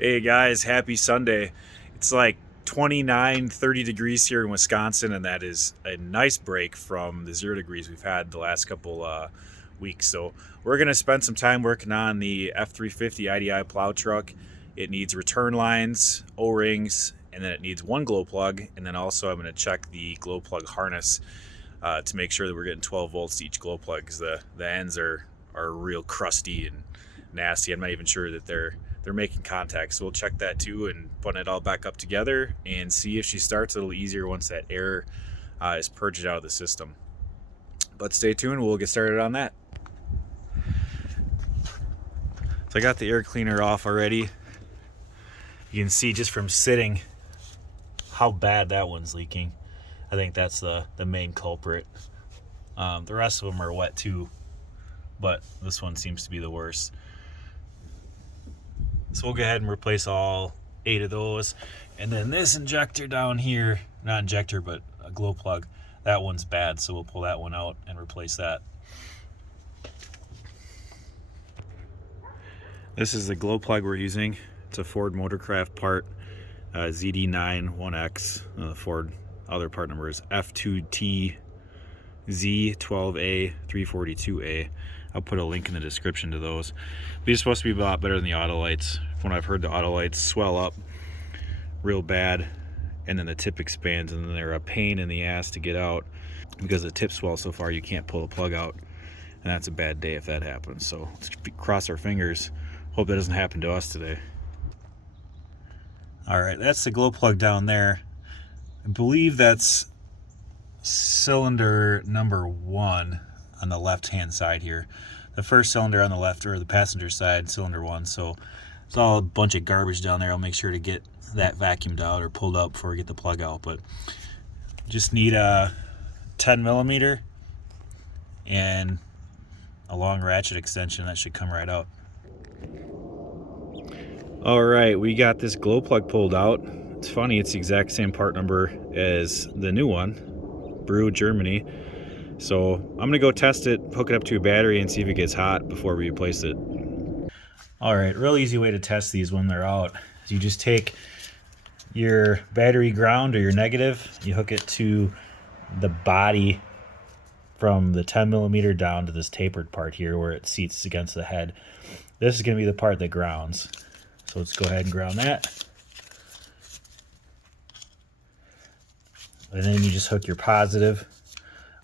Hey guys, happy Sunday. It's like 29, 30 degrees here in Wisconsin, and that is a nice break from the 0 degrees we've had the last couple weeks. So we're going to spend some time working on the F350 IDI plow truck. It needs return lines, O-rings, and then it needs one glow plug. And then also I'm going to check the glow plug harness to make sure that we're getting 12 volts to each glow plug, because the ends are real crusty and nasty. I'm not even sure that they're making contact, so we'll check that too and put it all back up together and see if she starts a little easier once that air is purged out of the system. But stay tuned, we'll get started on that. So I got the air cleaner off already. You can see just from sitting how bad that one's leaking. I think that's the main culprit. The rest of them are wet too, but this one seems to be the worst. So we'll go ahead and replace all 8 of those. And then this injector down here, not injector, but a glow plug, that one's bad, so we'll pull that one out and replace that. This is the glow plug we're using. It's a Ford Motorcraft part, ZD91X. The Ford other part number is F2TZ12A342A. I'll put a link in the description to those. These are supposed to be a lot better than the auto lights. When I've heard the auto lights swell up real bad, and then the tip expands, and then they're a pain in the ass to get out because the tip swells so far you can't pull the plug out, and that's a bad day if that happens. So let's cross our fingers, hope that doesn't happen to us today. All right, that's the glow plug down there. I believe that's cylinder number 1 on the left hand side here. The first cylinder on the left, or the passenger side, cylinder 1. So it's all a bunch of garbage down there. I'll make sure to get that vacuumed out or pulled out before we get the plug out. But just need a 10 millimeter and a long ratchet extension. That should come right out. All right, we got this glow plug pulled out. It's funny, it's the exact same part number as the new one, Brew, Germany. So I'm gonna go test it, hook it up to a battery, and see if it gets hot before we replace it. All right, real easy way to test these when they're out is you just take your battery ground or your negative, you hook it to the body from the 10 millimeter down to this tapered part here where it seats against the head. This is gonna be the part that grounds. So let's go ahead and ground that. And then you just hook your positive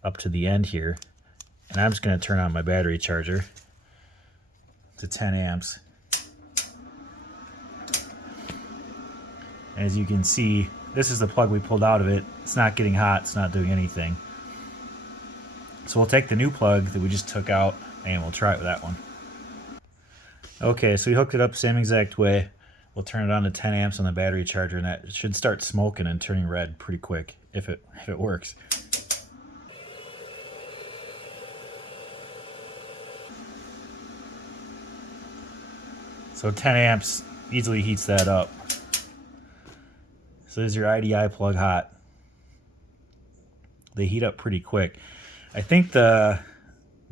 up to the end here. And I'm just going to turn on my battery charger to 10 amps. As you can see, this is the plug we pulled out of it. It's not getting hot, it's not doing anything. So we'll take the new plug that we just took out and we'll try it with that one. Okay, so we hooked it up the same exact way. We'll turn it on to 10 amps on the battery charger, and that should start smoking and turning red pretty quick if it works. So 10 amps easily heats that up. So there's your IDI plug hot. They heat up pretty quick. I think the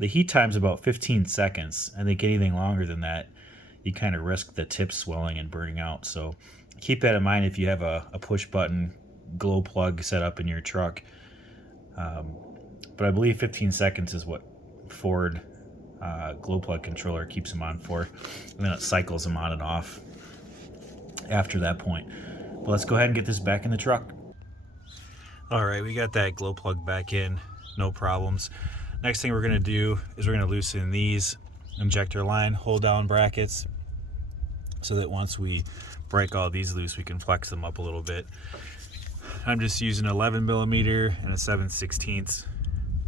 heat time's about 15 seconds. I think anything longer than that, you kind of risk the tip swelling and burning out. So keep that in mind if you have a push button glow plug set up in your truck. But I believe 15 seconds is what Ford glow plug controller keeps them on for. And then it cycles them on and off after that point. But let's go ahead and get this back in the truck. All right, we got that glow plug back in, no problems. Next thing we're gonna do is we're gonna loosen these injector line hold down brackets so that once we break all these loose, we can flex them up a little bit. I'm just using 11 millimeter and a 7/16,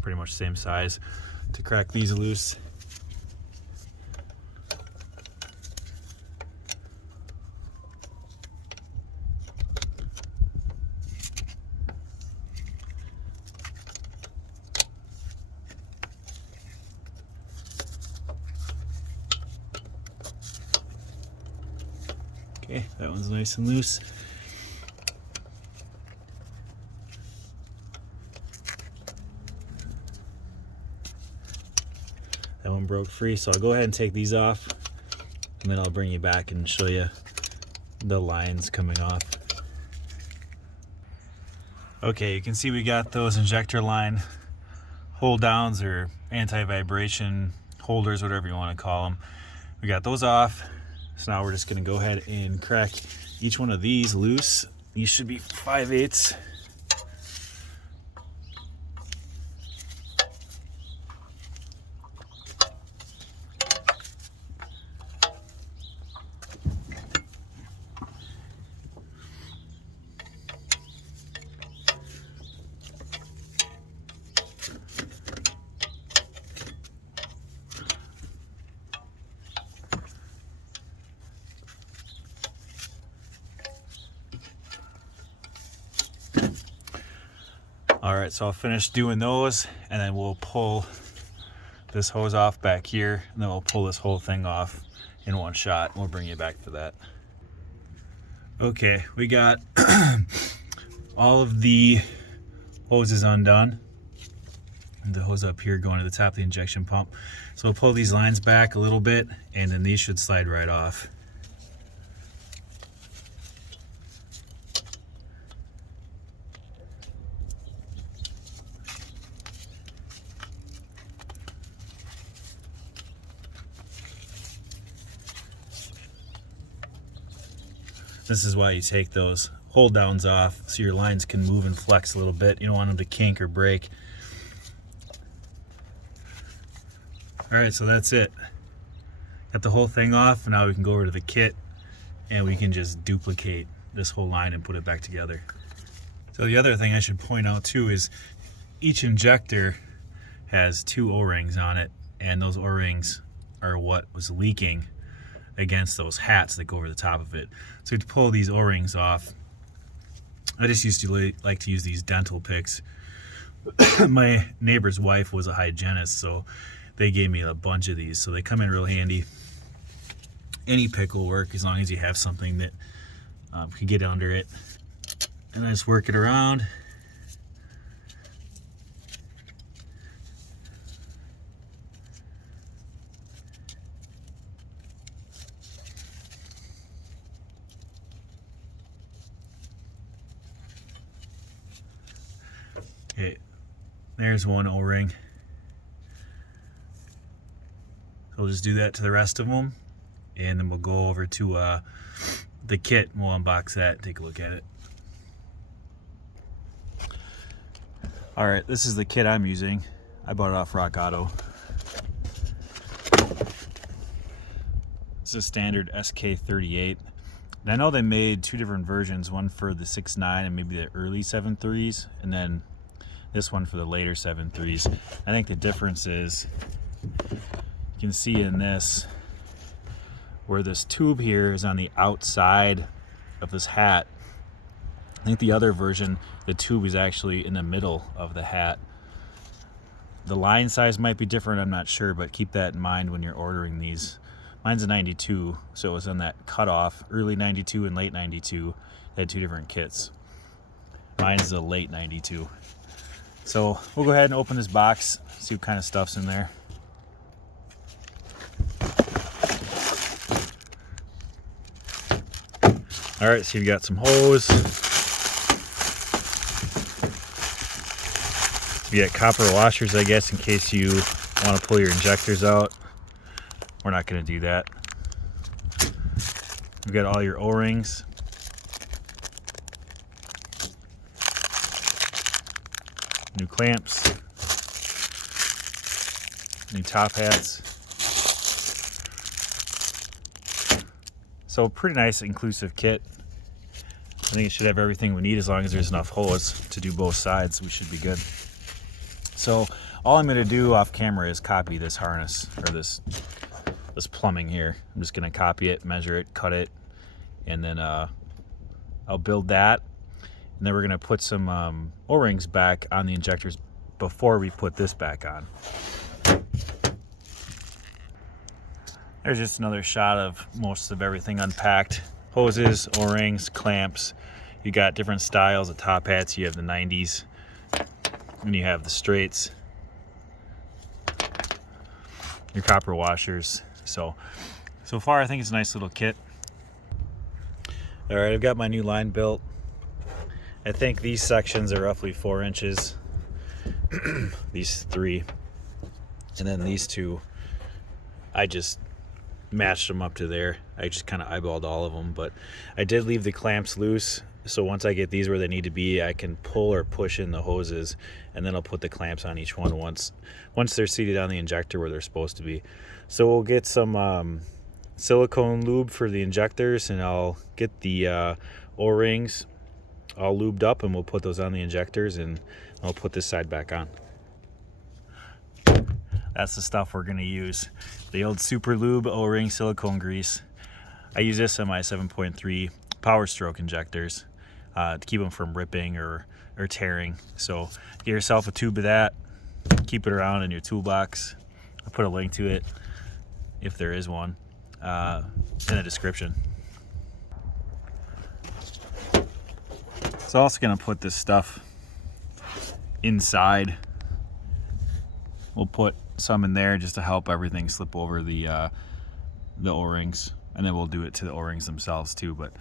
pretty much same size, to crack these loose. Okay, that one's nice and loose. That one broke free, so I'll go ahead and take these off, and then I'll bring you back and show you the lines coming off. Okay, you can see we got those injector line hold downs or anti-vibration holders, whatever you want to call them. We got those off. So now we're just going to go ahead and crack each one of these loose. These should be 5/8. All right, so I'll finish doing those, and then we'll pull this hose off back here, and then we'll pull this whole thing off in one shot, and we'll bring you back for that. Okay, we got all of the hoses undone. The hose up here going to the top of the injection pump. So we'll pull these lines back a little bit, and then these should slide right off. This is why you take those hold downs off, so your lines can move and flex a little bit. You don't want them to kink or break. All right, so that's it. Got the whole thing off, and now we can go over to the kit and we can just duplicate this whole line and put it back together. So the other thing I should point out too is each injector has 2 O-rings on it, and those O-rings are what was leaking against those hats that go over the top of it. So to pull these O-rings off, I just used to like to use these dental picks. My neighbor's wife was a hygienist, so they gave me a bunch of these, so they come in real handy. Any pick will work as long as you have something that can get under it. And I just work it around. Okay, there's one O-ring. So we'll just do that to the rest of them, and then we'll go over to the kit and we'll unbox that and take a look at it. All right, this is the kit I'm using. I bought it off Rock Auto. It's a standard SK38. And I know they made 2 different versions, one for the 6.9 and maybe the early 7.3s, and then this one for the later 7.3s. I think the difference is, you can see in this, where this tube here is on the outside of this hat. I think the other version, the tube is actually in the middle of the hat. The line size might be different, I'm not sure, but keep that in mind when you're ordering these. Mine's a 92, so it was on that cutoff, early 92 and late 92. They had 2 different kits. Mine's a late 92. So we'll go ahead and open this box, see what kind of stuff's in there. All right, so you've got some hose. You got copper washers, I guess, in case you want to pull your injectors out. We're not going to do that. We've got all your O-rings. New clamps. New top hats. So pretty nice inclusive kit. I think it should have everything we need as long as there's enough hose to do both sides. We should be good. So all I'm going to do off camera is copy this harness, or this plumbing here. I'm just going to copy it, measure it, cut it, and then I'll build that. And then we're going to put some O-rings back on the injectors before we put this back on. There's just another shot of most of everything unpacked. Hoses, O-rings, clamps. You got different styles of top hats. You have the 90s, and you have the straights. Your copper washers. So far I think it's a nice little kit. All right, I've got my new line built. I think these sections are roughly 4 inches. These 3. And then these 2, I just matched them up to there. I just kind of eyeballed all of them, but I did leave the clamps loose. So once I get these where they need to be, I can pull or push in the hoses, and then I'll put the clamps on each one once they're seated on the injector where they're supposed to be. So we'll get some silicone lube for the injectors, and I'll get the O-rings all lubed up, and we'll put those on the injectors, and I'll put this side back on. That's the stuff we're going to use. The old Super Lube O-ring silicone grease. I use this on my 7.3 Power Stroke injectors to keep them from ripping or tearing. So get yourself a tube of that. Keep it around in your toolbox. I'll put a link to it, if there is one, in the description. So I'm also going to put this stuff inside. We'll put some in there just to help everything slip over the O-rings, and then we'll do it to the O-rings themselves too. But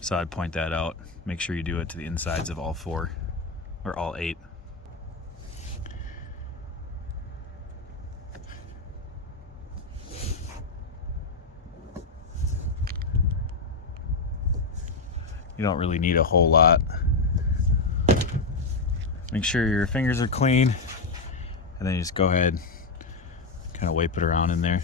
so I'd point that out. Make sure you do it to the insides of all 4 or all 8. You don't really need a whole lot. Make sure your fingers are clean, and then you just go ahead, kind of wipe it around in there.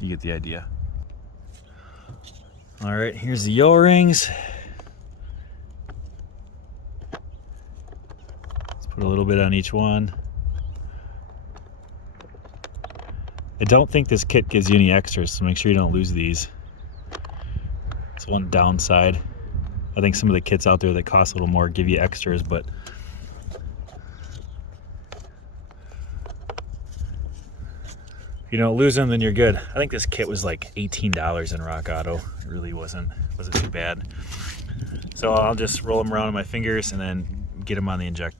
You get the idea. All right, here's the O-rings. Let's put a little bit on each one. I don't think this kit gives you any extras, so make sure you don't lose these. It's one downside. I think some of the kits out there that cost a little more give you extras, but if you don't lose them, then you're good. I think this kit was like $18 in Rock Auto. It really wasn't too bad. So I'll just roll them around in my fingers and then get them on the injector.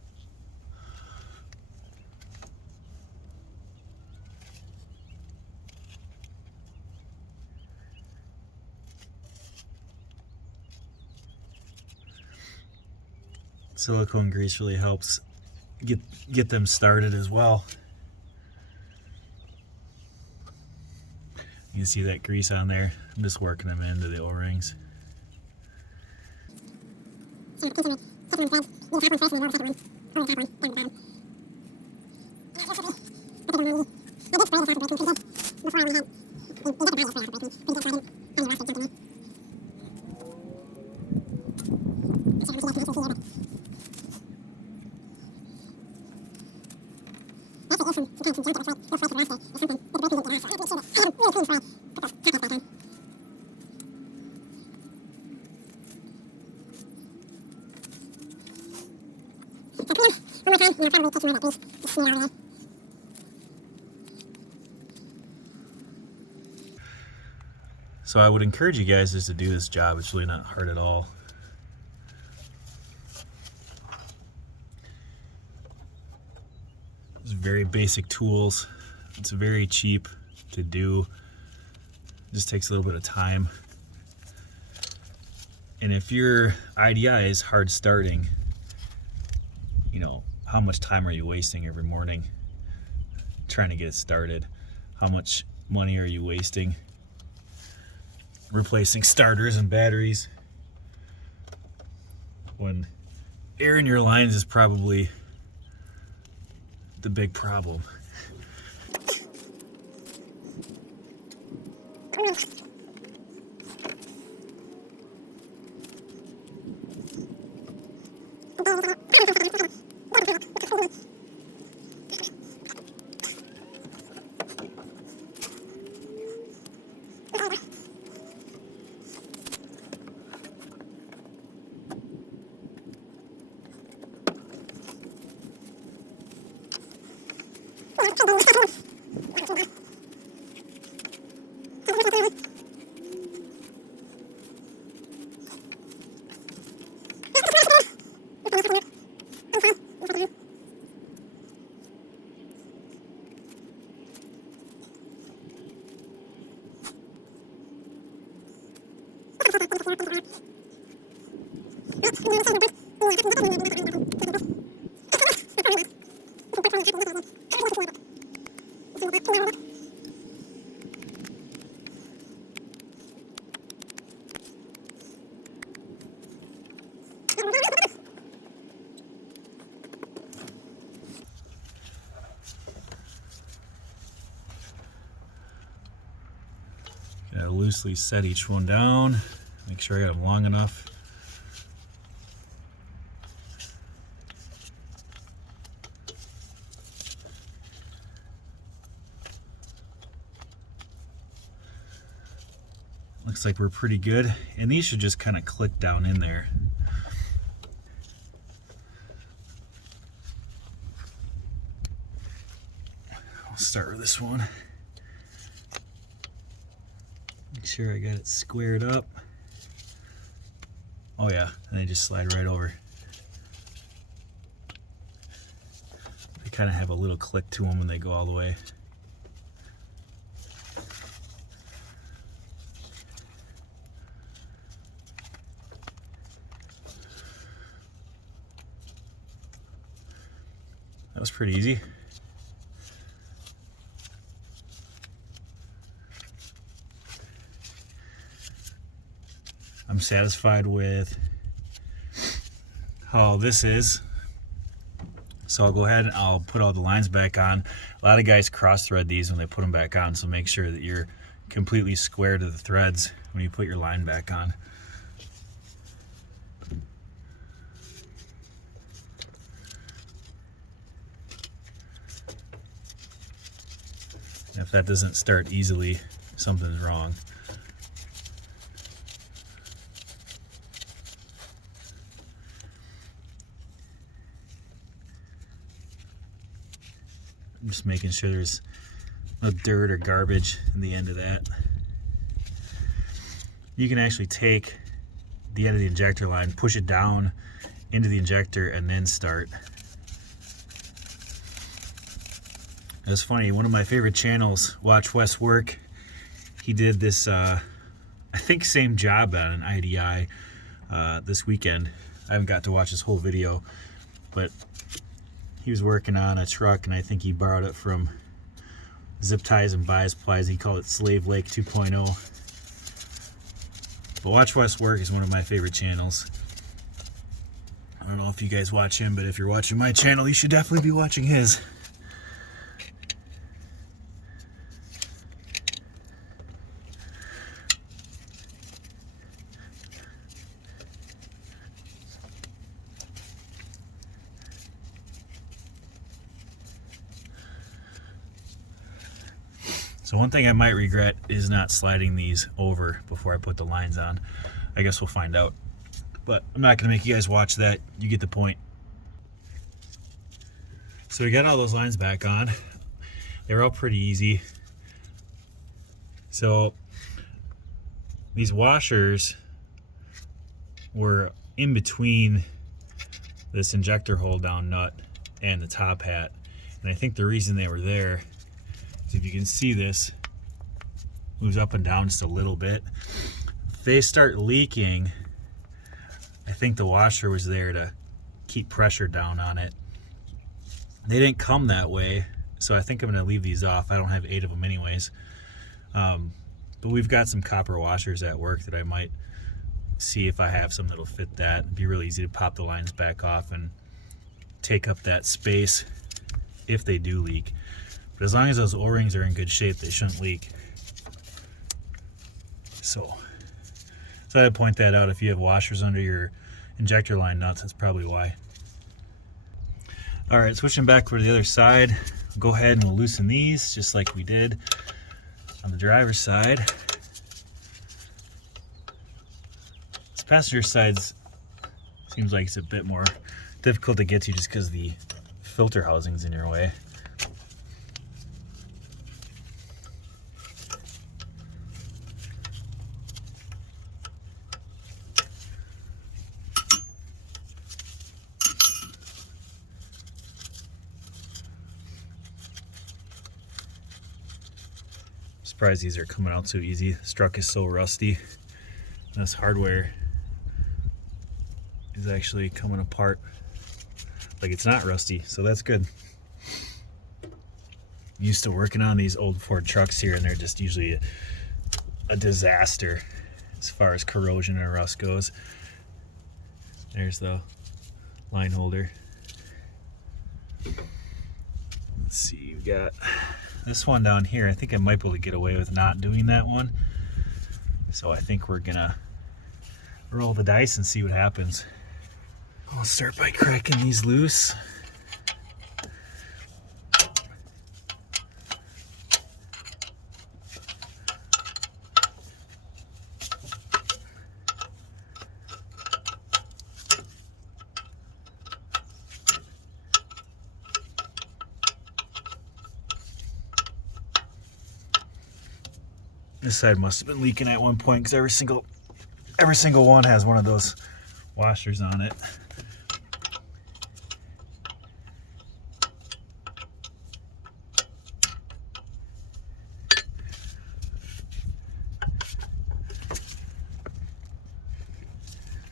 Silicone grease really helps get them started as well. You can see that grease on there. I'm just working them into the O-rings. So I would encourage you guys just to do this job. It's really not hard at all. It's very basic tools. It's very cheap to do. It just takes a little bit of time. And if your IDI is hard starting, you know, how much time are you wasting every morning trying to get it started? How much money are you wasting replacing starters and batteries when air in your lines is probably the big problem? loosely set each one down. Make sure I got them long enough. Looks like we're pretty good, and these should just kind of click down in there. I'll start with this one. Make sure I got it squared up. Oh yeah, and they just slide right over. They kind of have a little click to them when they go all the way. That was pretty easy. I'm satisfied with how this is. So I'll go ahead and I'll put all the lines back on. A lot of guys cross thread these when they put them back on, so make sure that you're completely square to the threads when you put your line back on. If that doesn't start easily, something's wrong. I'm just making sure there's no dirt or garbage in the end of that. You can actually take the end of the injector line, push it down into the injector, and then start. It's funny, one of my favorite channels, Watch Wes Work, he did this, I think same job at an IDI this weekend. I haven't got to watch this whole video, but he was working on a truck, and I think he borrowed it from Zip Ties and Bias Plies. He called it Slave Lake 2.0. But Watch Wes Work is one of my favorite channels. I don't know if you guys watch him, but if you're watching my channel, you should definitely be watching his. So one thing I might regret is not sliding these over before I put the lines on. I guess we'll find out. But I'm not going to make you guys watch that. You get the point. So we got all those lines back on. They were all pretty easy. So these washers were in between this injector hold down nut and the top hat. And I think the reason they were there, if you can see, this moves up and down just a little bit. If they start leaking, I think the washer was there to keep pressure down on it. They didn't come that way, so I think I'm going to leave these off. I don't have 8 of them anyways. But we've got some copper washers at work that I might see if I have some that'll fit that. It'd be really easy to pop the lines back off and take up that space if they do leak. But as long as those O-rings are in good shape, they shouldn't leak. So I'd point that out. If you have washers under your injector line nuts, that's probably why. Alright, switching back to the other side, go ahead and we'll loosen these just like we did on the driver's side. This passenger side seems like it's a bit more difficult to get to just because the filter housing's in your way. Surprised these are coming out so easy. This truck is so rusty. This hardware is actually coming apart like it's not rusty, so that's good. I'm used to working on these old Ford trucks here, and they're just usually a disaster as far as corrosion and rust goes. There's the line holder. Let's see, we got this one down here. I think I might be able to get away with not doing that one. So I think we're gonna roll the dice and see what happens. I'll start by cracking these loose. This side must have been leaking at one point because every single one has one of those washers on it.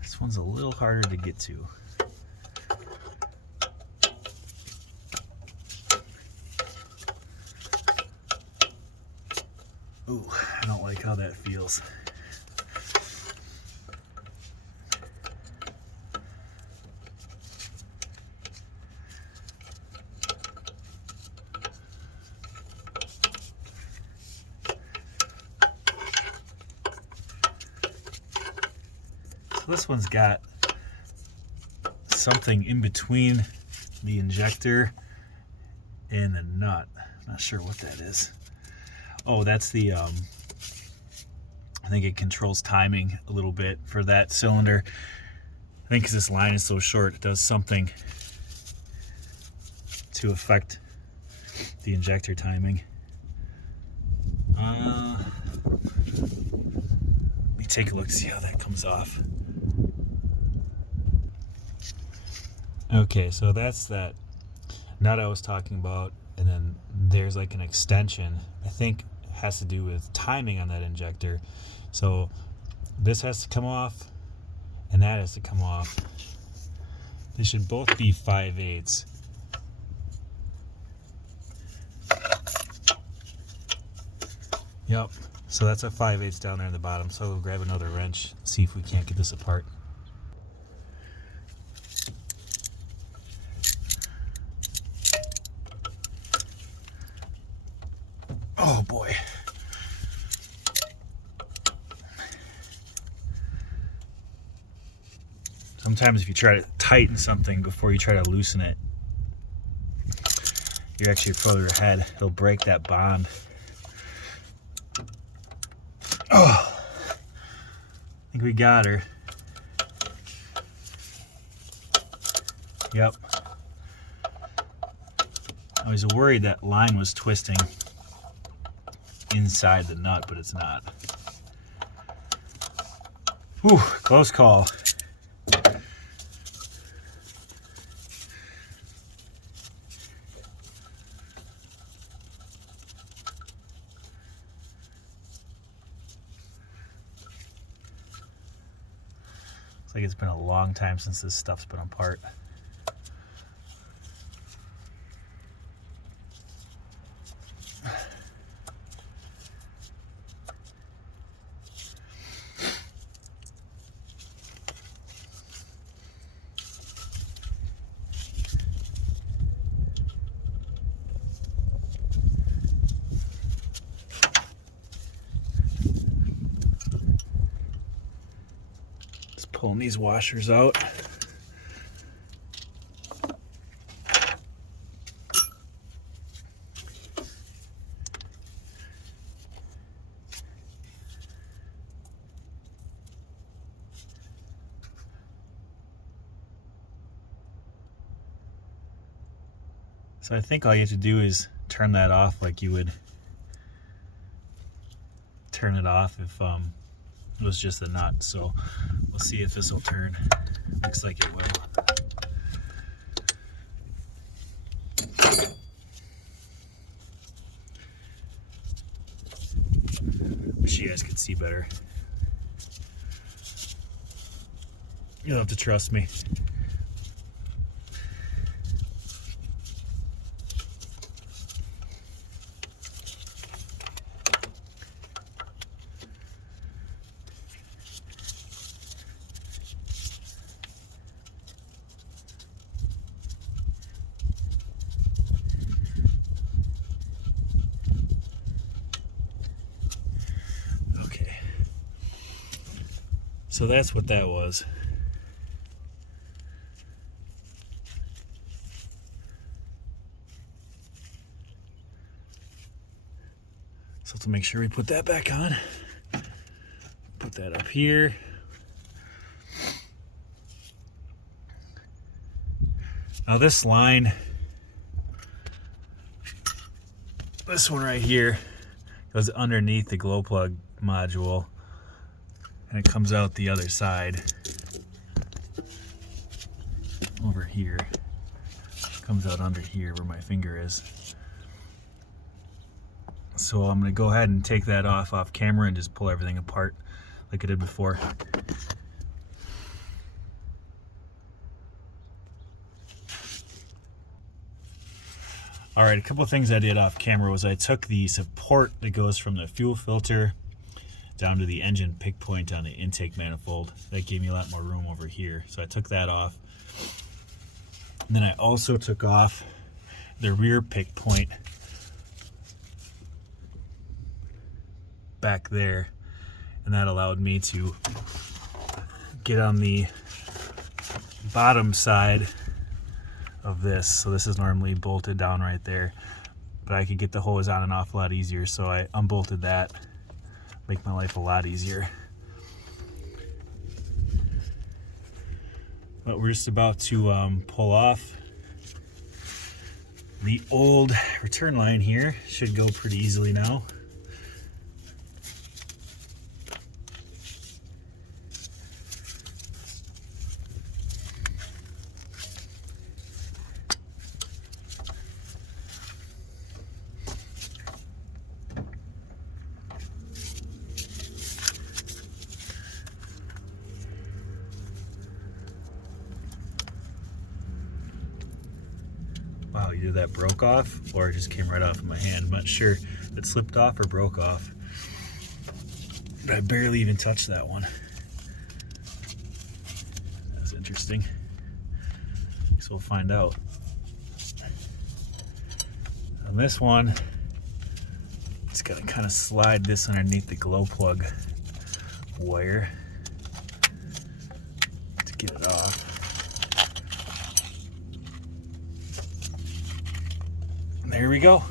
This one's a little harder to get to. Ooh, I don't like how that feels. So this one's got something in between the injector and the nut. I'm not sure what that is. Oh, that's the, I think it controls timing a little bit for that cylinder. I think because this line is so short, it does something to affect the injector timing. Let me take a look to see how that comes off. Okay, so that's that nut I was talking about, and then there's like an extension. I think has to do with timing on that injector. So this has to come off and that has to come off. They should both be 5/8. Yep, so that's a 5/8 down there in the bottom. So we'll grab another wrench, see if we can't get this apart. Oh boy. Sometimes if you try to tighten something before you try to loosen it, you're actually further ahead. It'll break that bond. Oh, I think we got her. Yep. I was worried that line was twisting inside the nut, but it's not. Whew, close call. Looks like it's been a long time since this stuff's been apart. Pulling these washers out. So I think all you have to do is turn that off like you would turn it off if it was just a nut. So we'll see if this will turn. Looks like it will. Wish you guys could see better. You'll have to trust me. So that's what that was. So to make sure we put that back on, put that up here. Now this line, this one right here, goes underneath the glow plug module, and it comes out the other side over here. It comes out under here where my finger is. So I'm going to go ahead and take that off camera and just pull everything apart like I did before. Alright, a couple of things I did off camera was I took the support that goes from the fuel filter down to the engine pick point on the intake manifold. That gave me a lot more room over here. So I took that off. And then I also took off the rear pick point back there, and that allowed me to get on the bottom side of this. So this is normally bolted down right there, but I could get the hose on and off a lot easier, so I unbolted that. Make my life a lot easier. But we're just about to pull off. The old return line here should go pretty easily now. Wow, either that broke off or it just came right off of my hand. I'm not sure if it slipped off or broke off. But I barely even touched that one. That's interesting. So we'll find out. On this one, just gotta kind of slide this underneath the glow plug wire to get it off. There we go.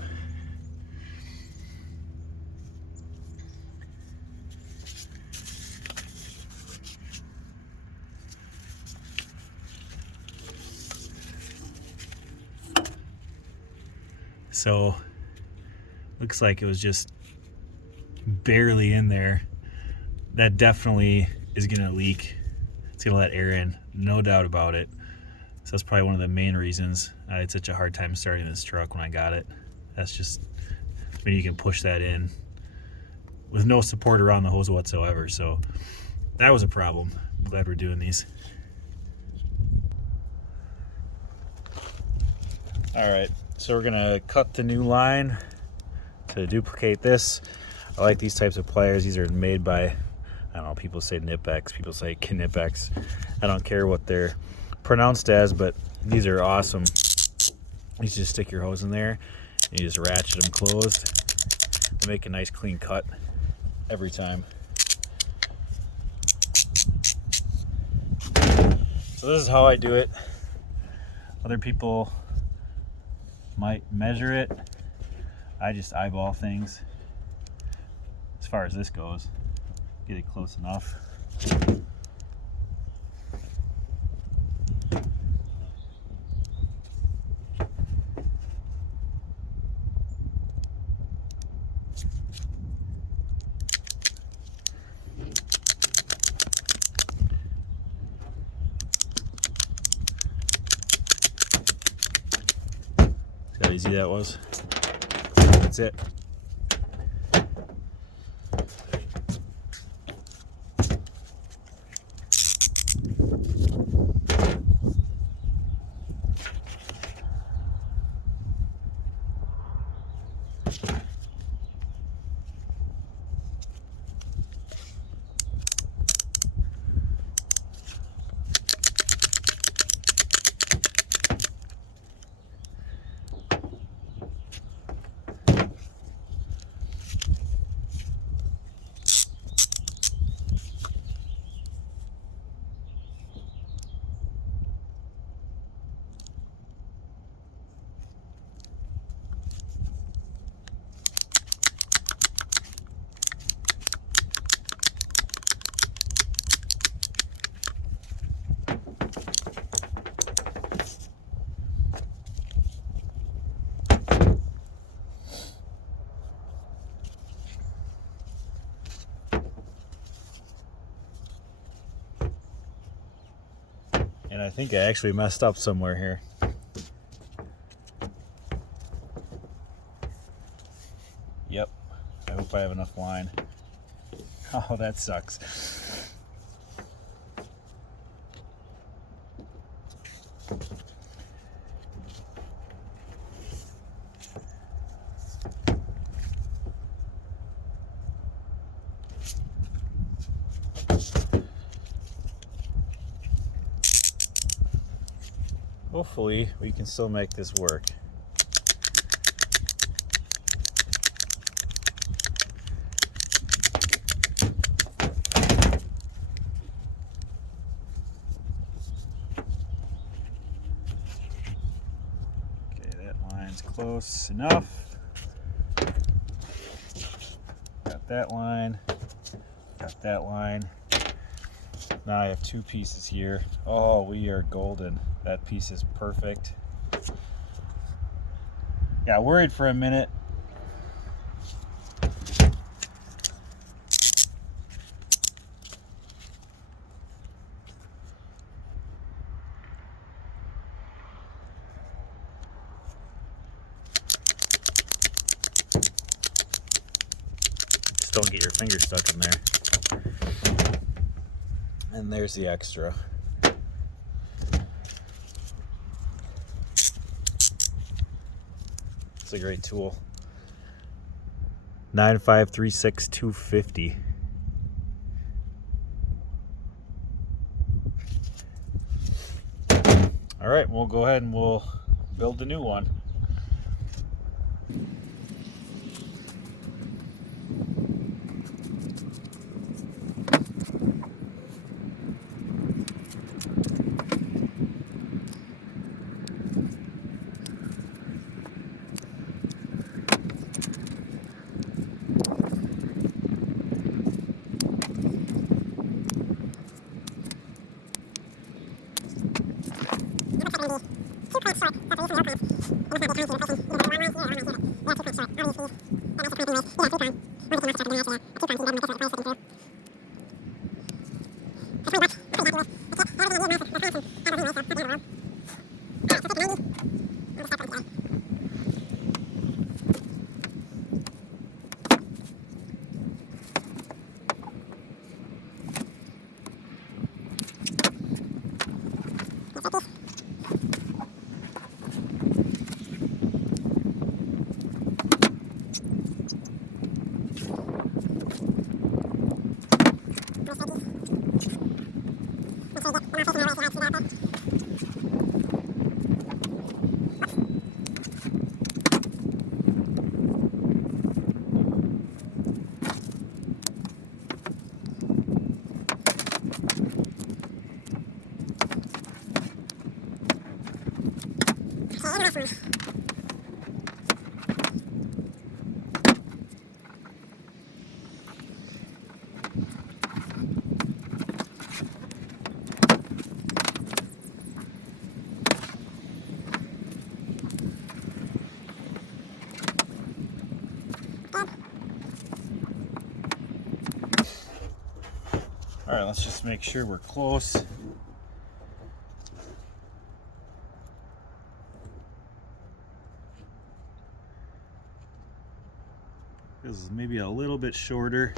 So looks like it was just barely in there. That definitely is gonna leak. It's gonna let air in, no doubt about it. So that's probably one of the main reasons I had such a hard time starting this truck when I got it. That's just, I mean, you can push that in with no support around the hose whatsoever. So that was a problem. I'm glad we're doing these. All right, so we're gonna cut the new line to duplicate this. I like these types of pliers. These are made by, I don't know, people say Nipex, people say Knipex. I don't care what they're pronounced as, but these are awesome. You just stick your hose in there and you just ratchet them closed. They make a nice clean cut every time. So this is how I do it. Other people might measure it. I just eyeball things as far as this goes. Get it close enough. See how easy that was? That's it. think I actually messed up somewhere here. Yep. I hope I have enough line. Oh, that sucks. Hopefully we can still make this work. Okay, that line's close enough. Got that line. Got that line. Now I have two pieces here. Oh, we are golden. That piece is perfect. Yeah, worried for a minute. Just don't get your finger stuck in there. And there's the extra. It's a great tool. 9536250. All right, we'll go ahead and we'll build the new one. All right, let's just make sure we're close. This is maybe a little bit shorter.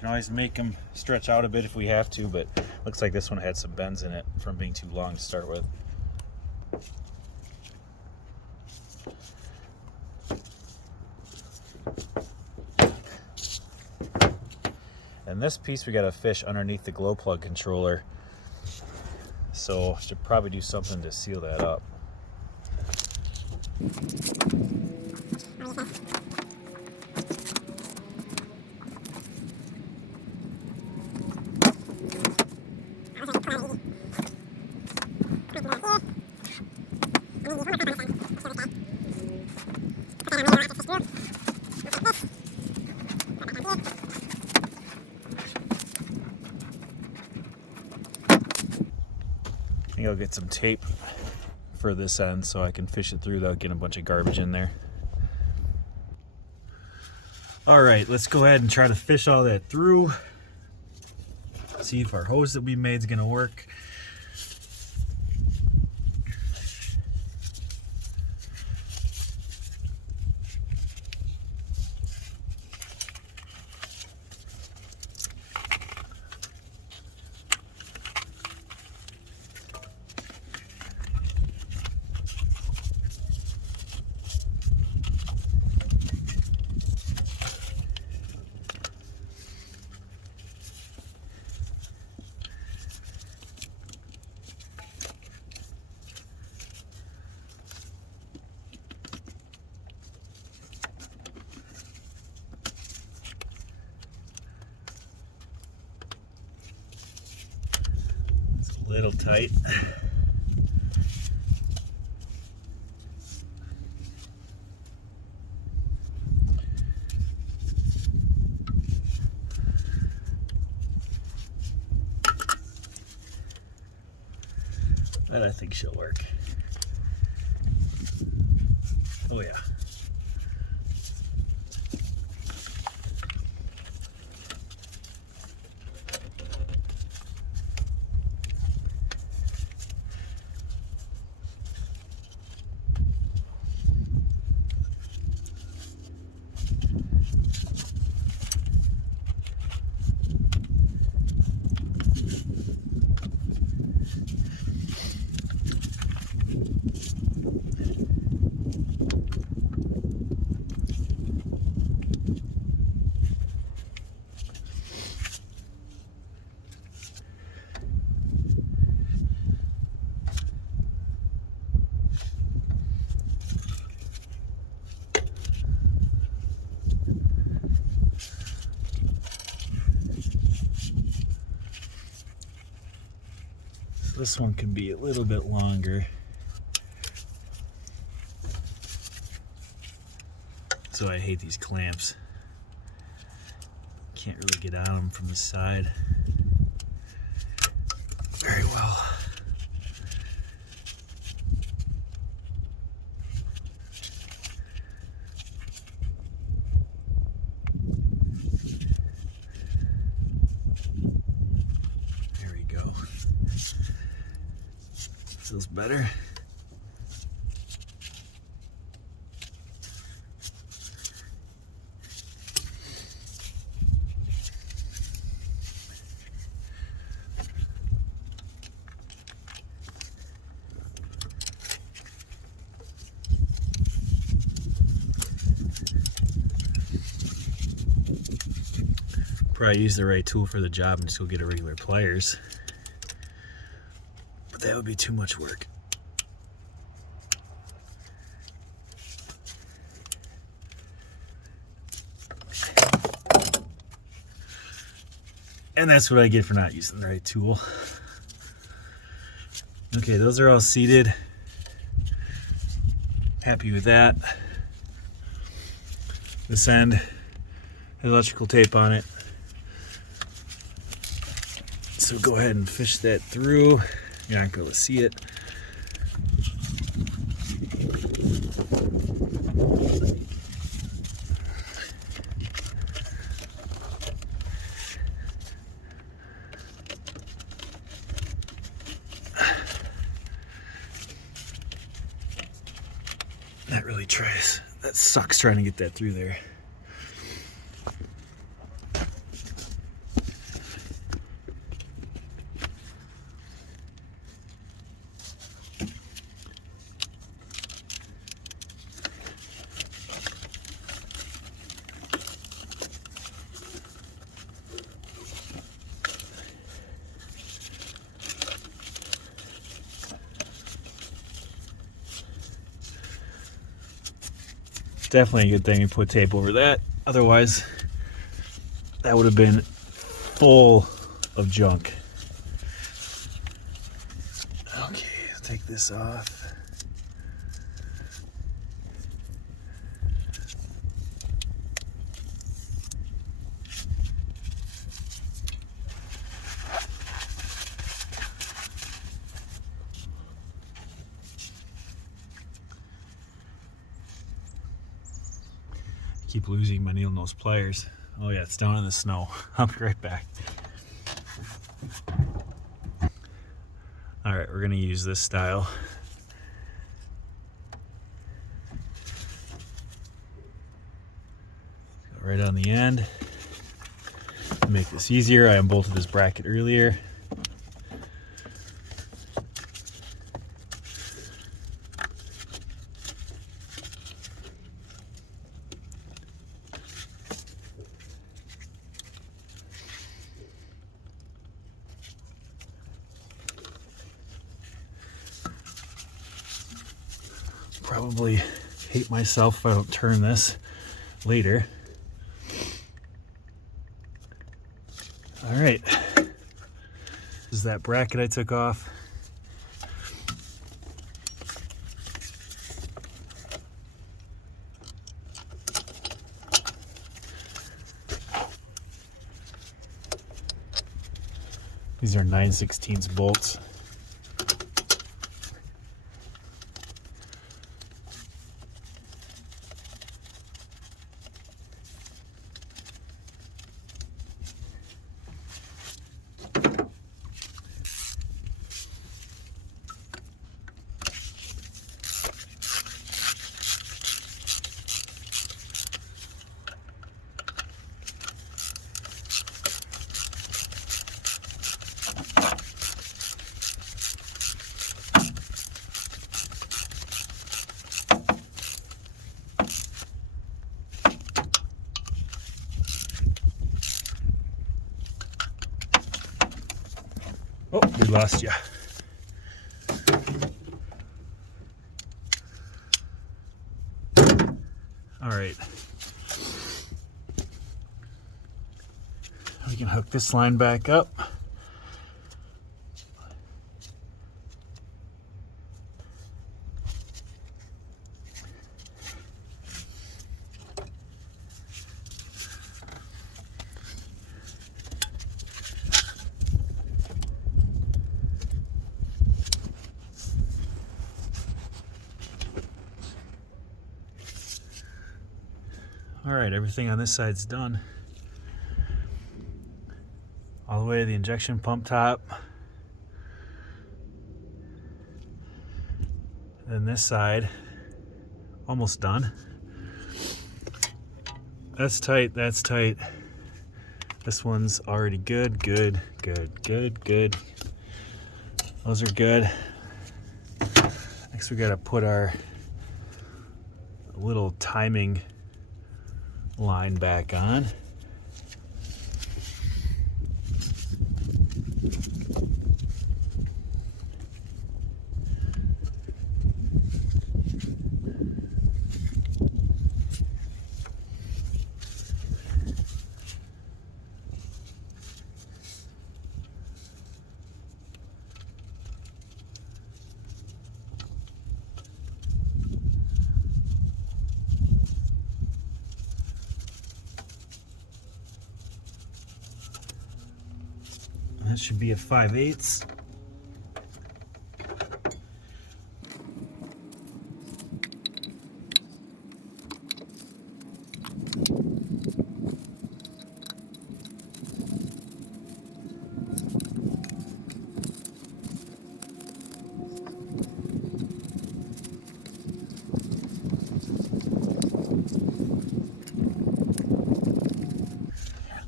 Can always make them stretch out a bit if we have to, but looks like this one had some bends in it from being too long to start with. And this piece we got to fish underneath the glow plug controller, so I should probably do something to seal that up. I think I'll get some tape for this end so I can fish it through without getting a bunch of garbage in there. All right, let's go ahead and try to fish all that through. See if our hose that we made is gonna work. real tight. That I think she'll work. Oh yeah. This one can be a little bit longer. So I hate these clamps. Can't really get on them from the side very well. There we go. Feels better. Probably use the right tool for the job and just go get a regular pliers. But that would be too much work. And that's what I get for not using the right tool. Okay, those are all seated. Happy with that. This end has electrical tape on it. So go ahead and fish that through. You're not going to see it. That really tries. That sucks trying to get that through there. Definitely a good thing you put tape over that. Otherwise, that would have been full of junk. Okay, let's take this off. Keep losing my needle nose pliers. Oh yeah, it's down in the snow. I'll be right back. All right, we're gonna use this style. Right on the end. To make this easier, I unbolted this bracket earlier. Probably hate myself if I don't turn this later. All right, this is that bracket I took off. These are 9/16 bolts. Oh, we lost you. All right. We can hook this line back up. All right, everything on this side's done. All the way to the injection pump top. Then this side, almost done. That's tight, that's tight. This one's already good, good, good, good, good. Those are good. Next we gotta put our little timing line back on. That should be a 5/8.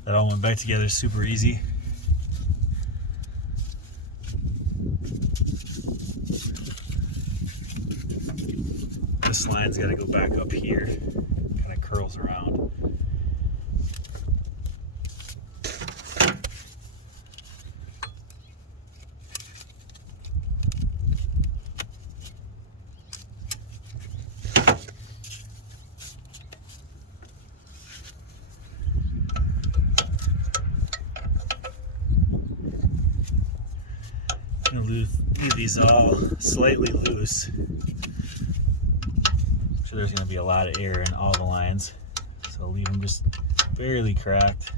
That all went back together super easy. This line's got to go back up here, kind of curls around. I'm going to leave these all slightly loose. So there's going to be a lot of air in all the lines, so I'll leave them just barely cracked.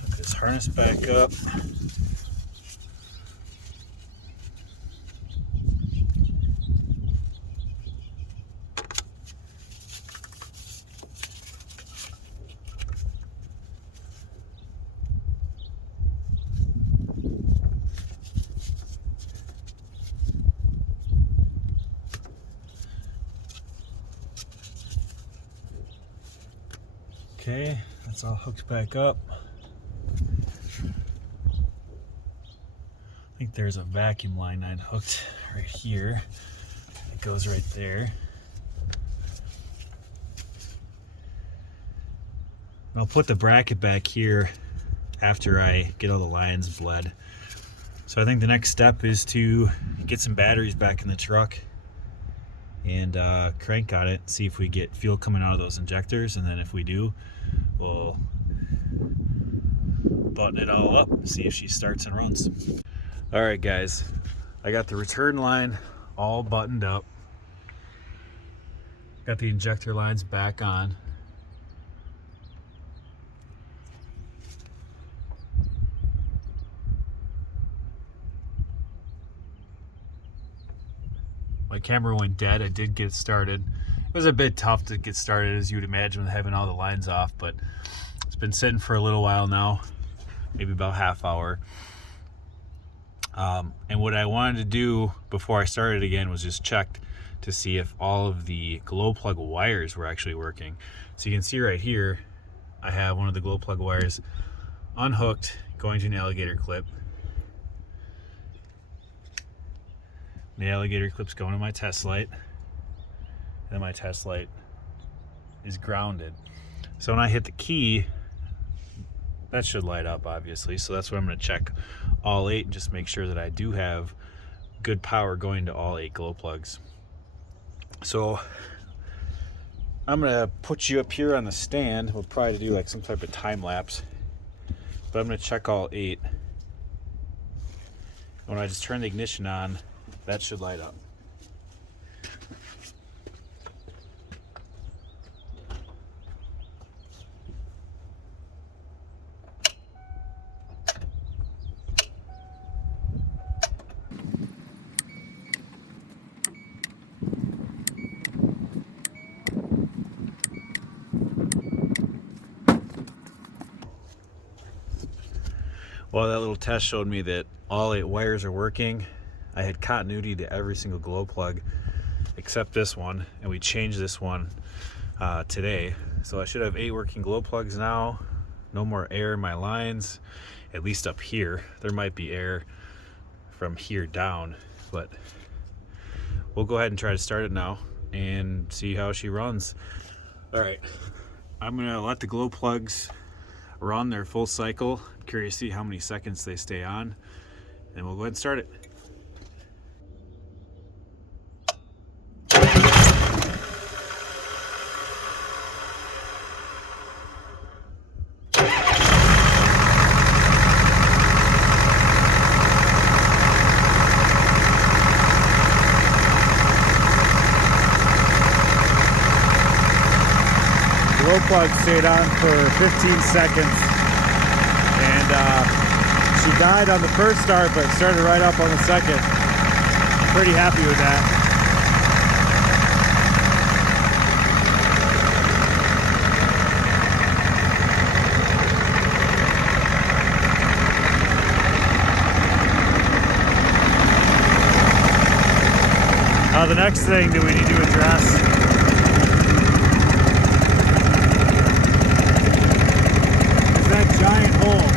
Hook this harness back up. Okay, that's all hooked back up. I think there's a vacuum line I'd hooked right here. It goes right there. And I'll put the bracket back here after I get all the lines bled. So I think the next step is to get some batteries back in the truck and crank on it, see if we get fuel coming out of those injectors, and then if we do, we'll button it all up and see if she starts and runs. All right, guys, I got the return line all buttoned up. Got the injector lines back on. My camera went dead. I did get started. It was a bit tough to get started, as you would imagine, with having all the lines off, but it's been sitting for a little while now, maybe about half hour. And what I wanted to do before I started again was just check to see if all of the glow plug wires were actually working. So you can see right here, I have one of the glow plug wires unhooked, going to an alligator clip. The alligator clip's going to my test light, and my test light is grounded. So when I hit the key, that should light up, obviously. So that's what I'm going to check all 8 and just make sure that I do have good power going to all 8 glow plugs. So I'm going to put you up here on the stand. We'll probably do like some type of time lapse, but I'm going to check all 8. When I just turn the ignition on, that should light up. Well, that little test showed me that all 8 wires are working. I had continuity to every single glow plug except this one, and we changed this one today. So I should have 8 working glow plugs now. No more air in my lines, at least up here. There might be air from here down, but we'll go ahead and try to start it now and see how she runs. All right, I'm gonna let the glow plugs run their full cycle. I'm curious to see how many seconds they stay on, and we'll go ahead and start it. Glow plug stayed on for 15 seconds, and she died on the first start but started right up on the second. Pretty happy with that. The next thing that we need to address is that giant hole.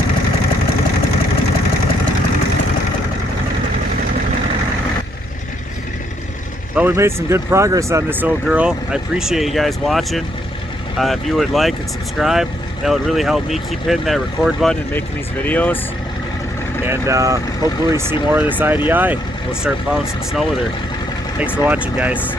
Well, we made some good progress on this old girl. I appreciate you guys watching. If you would like and subscribe, that would really help me keep hitting that record button and making these videos. And hopefully see more of this IDI. We'll start plowing some snow with her. Thanks for watching, guys.